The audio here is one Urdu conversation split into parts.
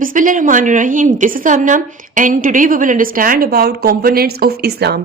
Bismillahirrahmanirrahim. This is Amna and today we will understand about components of Islam.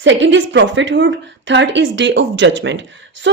second is prophethood, third is day of judgment. So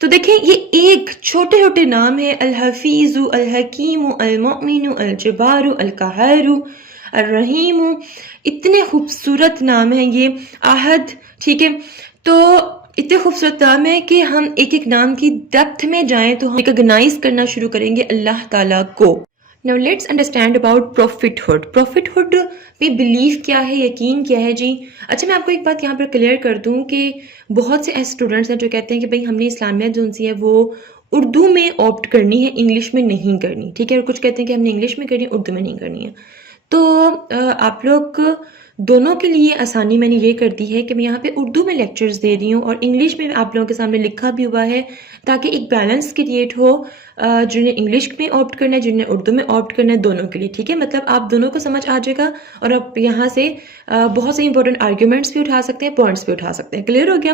تو دیکھیں یہ ایک چھوٹے چھوٹے نام ہیں، الحفیظ، الحکیم، المؤمن، الجبار، القہار، الرحیم، اتنے خوبصورت نام ہیں یہ، احد، ٹھیک ہے. تو اتنے خوبصورت نام ہے کہ ہم ایک ایک نام کی ڈیپتھ میں جائیں تو ہم ریکگنائز کرنا شروع کریں گے اللہ تعالیٰ کو. Now let's understand about prophethood. Prophethood پہ بلیف کیا ہے، یقین کیا ہے جی. اچھا میں آپ کو ایک بات یہاں پر کلیئر کر دوں کہ بہت سے ایسے اسٹوڈنٹس ہیں جو کہتے ہیں کہ بھئی ہم نے اسلامیات جو سی ہے وہ اردو میں آپٹ کرنی ہے، انگلش میں نہیں کرنی، ٹھیک ہے. اور کچھ کہتے ہیں کہ ہم نے انگلش میں کرنی ہے، اردو میں نہیں کرنی ہے. تو آپ لوگ دونوں کے لیے آسانی میں نے یہ کر دی ہے کہ میں یہاں پہ اردو میں لیکچرز دے رہی ہوں اور انگلش میں آپ لوگوں کے سامنے لکھا بھی ہوا ہے تاکہ ایک بیلنس کریٹ ہو، جنہیں انگلش میں آپٹ کرنا ہے، جنہیں اردو میں آپٹ کرنا ہے، دونوں کے لیے، ٹھیک ہے. مطلب آپ دونوں کو سمجھ آ جائے گا اور آپ یہاں سے بہت سے امپورٹنٹ آرگیومنٹس بھی اٹھا سکتے ہیں، پوائنٹس بھی اٹھا سکتے ہیں. کلیئر ہو گیا؟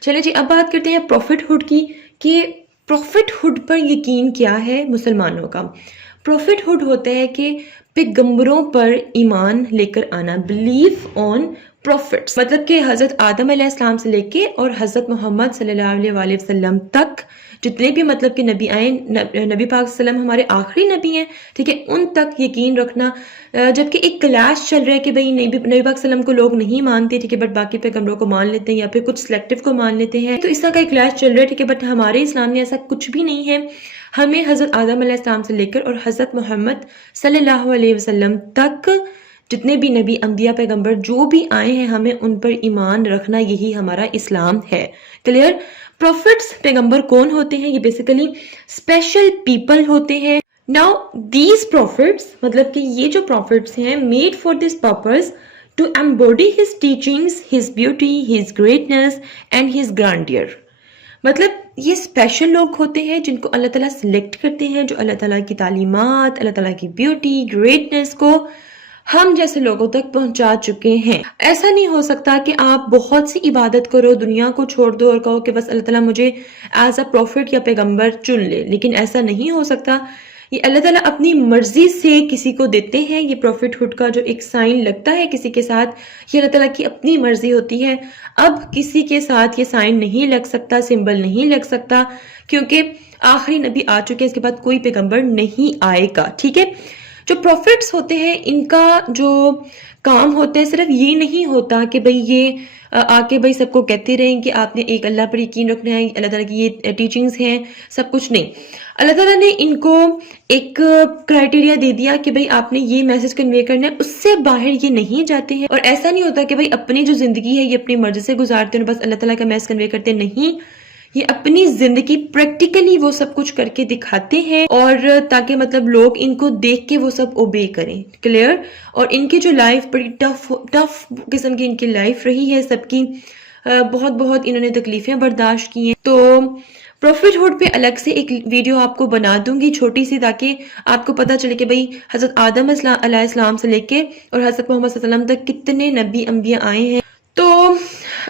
چلیں جی اب بات کرتے ہیں پروفٹ ہوڈ کی کہ پروفٹ ہوڈ پر یقین کیا ہے مسلمانوں کا. پروفٹ ہوڈ ہوتا ہے کہ پیغمبروں پر ایمان لے کر آنا، بلیف آن پروفٹس، مطلب کہ حضرت آدم علیہ السلام سے لے کے اور حضرت محمد صلی اللہ علیہ وآلہ وسلم تک جتنے بھی مطلب کہ نبی آئے، نبی پاک صلی اللہ علیہ وسلم ہمارے آخری نبی ہیں، ٹھیک ہے، ان تک یقین رکھنا. جبکہ ایک کلاش چل رہا ہے کہ بھئی نبی پاک صلی اللہ علیہ وسلم کو لوگ نہیں مانتے، ٹھیک ہے، بٹ باقی پیغمبروں کو مان لیتے ہیں یا پھر کچھ سلیکٹیو کو مان لیتے ہیں. تو اس طرح کا ایک کلاش چل رہا ہے، ٹھیک ہے، بٹ ہمارے اسلام میں ایسا کچھ بھی نہیں ہے. ہمیں حضرت آدم علیہ السلام سے لے کر اور حضرت محمد صلی اللہ علیہ وسلم تک جتنے بھی نبی، انبیاء، پیغمبر جو بھی آئے ہیں، ہمیں ان پر ایمان رکھنا، یہی ہمارا اسلام ہے. کلیئر؟ پروفٹس پیغمبر کون ہوتے ہیں؟ یہ بیسیکلی اسپیشل پیپل ہوتے ہیں. ناؤ دیز پروفٹس، مطلب کہ یہ جو پروفٹس ہیں، made for this purpose to embody his teachings, his beauty, his greatness and his grandeur. مطلب یہ اسپیشل لوگ ہوتے ہیں جن کو اللہ تعالیٰ سلیکٹ کرتے ہیں، جو اللہ تعالیٰ کی تعلیمات، اللہ تعالیٰ کی بیوٹی، گریٹنس کو ہم جیسے لوگوں تک پہنچا چکے ہیں. ایسا نہیں ہو سکتا کہ آپ بہت سی عبادت کرو، دنیا کو چھوڑ دو اور کہو کہ بس اللہ تعالیٰ مجھے ایز اے پروفٹ یا پیغمبر چن لے، لیکن ایسا نہیں ہو سکتا. یہ اللہ تعالیٰ اپنی مرضی سے کسی کو دیتے ہیں. یہ پروفٹ ہوڈ کا جو ایک سائن لگتا ہے کسی کے ساتھ، یہ اللہ تعالیٰ کی اپنی مرضی ہوتی ہے. اب کسی کے ساتھ یہ سائن نہیں لگ سکتا، سمبل نہیں لگ سکتا، کیونکہ آخری نبی آ چکے، اس کے بعد کوئی پیغمبر نہیں آئے گا. ٹھیک ہے. جو پروفٹس ہوتے ہیں ان کا جو کام ہوتا ہے صرف یہ نہیں ہوتا کہ بھئی یہ آ کے بھئی سب کو کہتے رہیں کہ آپ نے ایک اللہ پر یقین رکھنا ہے، اللہ تعالیٰ کی یہ ٹیچنگز ہیں، سب کچھ نہیں. اللہ تعالیٰ نے ان کو ایک کرائٹیریا دے دیا کہ بھئی آپ نے یہ میسج کنوے کرنا ہے، اس سے باہر یہ نہیں جاتے ہیں. اور ایسا نہیں ہوتا کہ بھئی اپنی جو زندگی ہے یہ اپنی مرضی سے گزارتے ہیں، بس اللہ تعالیٰ کا میسج کنوے کرتے نہیں. یہ اپنی زندگی پریکٹیکلی وہ سب کچھ کر کے دکھاتے ہیں، اور تاکہ مطلب لوگ ان کو دیکھ کے وہ سب اوبے کریں. کلیئر؟ اور ان کی جو لائف بڑی ٹف قسم کی ان کی لائف رہی ہے سب کی، بہت بہت انہوں نے تکلیفیں برداشت کی ہیں. تو پروفٹ ہوڈ پہ الگ سے ایک ویڈیو آپ کو بنا دوں گی چھوٹی سی، تاکہ آپ کو پتہ چلے کہ بھئی حضرت آدم علیہ السلام سے لے کے اور حضرت محمد صلی اللہ علیہ وسلم تک کتنے نبی انبیاء آئے ہیں. تو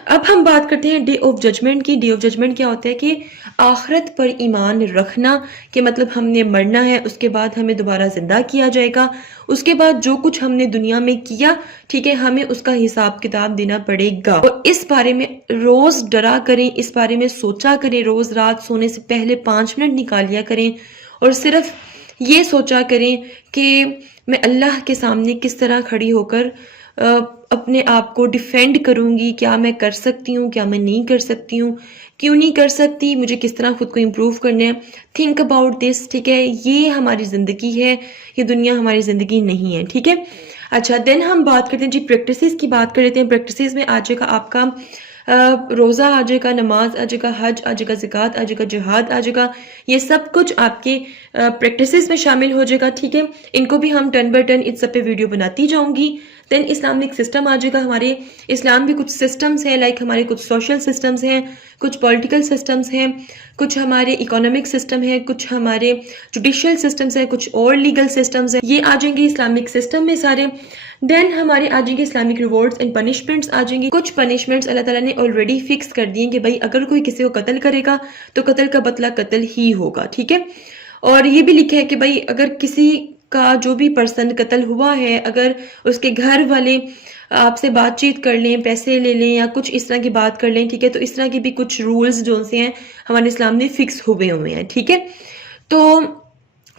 اب ہم بات کرتے ہیں ڈے آف ججمنٹ کی. ڈے آف ججمنٹ کیا ہوتا ہے کہ آخرت پر ایمان رکھنا، کہ مطلب ہم نے مرنا ہے، اس کے بعد ہمیں دوبارہ زندہ کیا جائے گا، اس کے بعد جو کچھ ہم نے دنیا میں کیا، ٹھیک ہے، ہمیں اس کا حساب کتاب دینا پڑے گا. اور اس بارے میں روز ڈرا کریں، اس بارے میں سوچا کریں، روز رات سونے سے پہلے 5 منٹ نکالیا کریں اور صرف یہ سوچا کریں کہ میں اللہ کے سامنے کس طرح کھڑی ہو کر اپنے آپ کو ڈیفینڈ کروں گی، کیا میں کر سکتی ہوں، کیا میں نہیں کر سکتی ہوں، کیوں نہیں کر سکتی، مجھے کس طرح خود کو امپروو کرنا ہے. تھنک اباؤٹ دس. ٹھیک ہے، یہ ہماری زندگی ہے، یہ دنیا ہماری زندگی نہیں ہے. ٹھیک ہے. اچھا دین ہم بات کرتے ہیں جی پریکٹسز کی بات کر لیتے ہیں. پریکٹسز میں آ جائے گا آپ کا روزہ، آ جائے گا نماز، آ جائے گا حج، آ جائے گا زکوٰۃ، آ جائے گا جہاد، آ جائے گا. یہ سب کچھ آپ کے پریکٹسز میں شامل ہو جائے گا. ٹھیک ہے. ان کو بھی ہم 10 بائی 10 اس سب پہ ویڈیو بناتی جاؤں گی. دین اسلامک سسٹم آ جائے گا. ہمارے اسلام بھی کچھ سسٹمز ہیں، لائک ہمارے کچھ سوشل سسٹمز ہیں، کچھ پولیٹیکل سسٹمز ہیں، کچھ ہمارے اکنامک سسٹم ہیں، کچھ ہمارے جوڈیشل سسٹمز ہیں، کچھ اور لیگل سسٹمز ہیں. یہ آ جائیں گے اسلامک سسٹم میں سارے. دین ہمارے آ جائیں گے اسلامک ریوارڈز اینڈ پنشمنٹس آ جائیں گے. کچھ پنشمنٹس اللہ تعالیٰ نے آلریڈی فکس کر دیے کہ بھائی اگر کوئی کسی کو قتل کرے گا تو قتل کا بدلہ قتل ہی ہوگا. ٹھیک ہے. اور یہ بھی لکھا ہے کہ بھائی اگر کسی کا جو بھی پرسن قتل ہوا ہے، اگر اس کے گھر والے آپ سے بات چیت کر لیں، پیسے لے لیں یا کچھ اس طرح کی بات کر لیں، ٹھیک ہے، تو اس طرح کے بھی کچھ رولز جو سے ہیں ہمارے اسلام میں فکس ہوئے ہیں، ٹھیک ہے. تو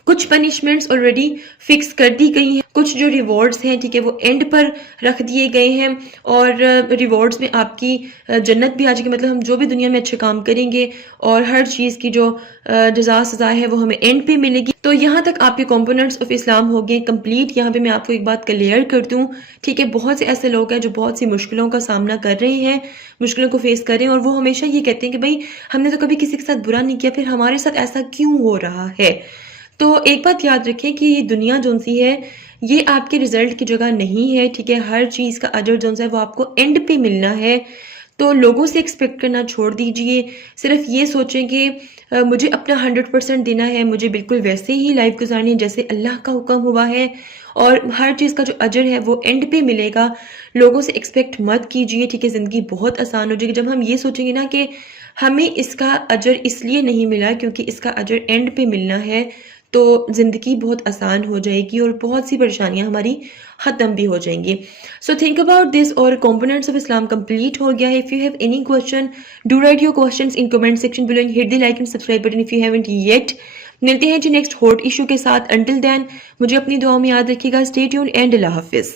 کچھ پنشمنٹس آلریڈی فکس کر دی گئی ہیں، کچھ جو ریوارڈز ہیں ٹھیک ہے وہ اینڈ پر رکھ دیے گئے ہیں، اور ریوارڈز میں آپ کی جنت بھی آ جائے گی، مطلب ہم جو بھی دنیا میں اچھے کام کریں گے اور ہر چیز کی جو جزا سزا ہے وہ ہمیں اینڈ پہ ملے گی. تو یہاں تک آپ کے کمپوننٹس آف اسلام ہو گئے کمپلیٹ. یہاں پہ میں آپ کو ایک بات کلیئر کر دوں، ٹھیک ہے، بہت سے ایسے لوگ ہیں جو بہت سی مشکلوں کا سامنا کر رہے ہیں، مشکلوں کو فیس کر رہے ہیں، اور وہ ہمیشہ یہ کہتے ہیں کہ بھائی ہم نے تو کبھی کسی کے ساتھ برا نہیں کیا، پھر ہمارے ساتھ ایسا کیوں ہو رہا ہے. تو ایک بات یاد رکھیں کہ یہ دنیا جون سی ہے یہ آپ کے رزلٹ کی جگہ نہیں ہے، ٹھیک ہے، ہر چیز کا اجر جون سا ہے وہ آپ کو اینڈ پہ ملنا ہے. تو لوگوں سے ایکسپیکٹ کرنا چھوڑ دیجئے، صرف یہ سوچیں کہ مجھے اپنا 100% دینا ہے، مجھے بالکل ویسے ہی لائف گزارنی ہے جیسے اللہ کا حکم ہوا ہے، اور ہر چیز کا جو اجر ہے وہ اینڈ پہ ملے گا. لوگوں سے ایکسپیکٹ مت کیجئے، ٹھیک ہے، زندگی بہت آسان ہو جائے گی جب ہم یہ سوچیں گے نا کہ ہمیں اس کا اجر اس لیے نہیں ملا کیونکہ اس کا اجر اینڈ پہ ملنا ہے، تو زندگی بہت آسان ہو جائے گی اور بہت سی پریشانیاں ہماری ختم بھی ہو جائیں گی. So think about this. اور کمپوننٹس آف اسلام کمپلیٹ ہو گیا ہے. If you have any question do write your questions in comment section below and hit the like and subscribe button if you haven't yet. ملتے ہیں جی نیکسٹ ہاٹ ایشو کے ساتھ. انٹل دین مجھے اپنی دعاؤں میں یاد رکھیے گا. اسٹے ٹیونڈ اینڈ اللہ حافظ.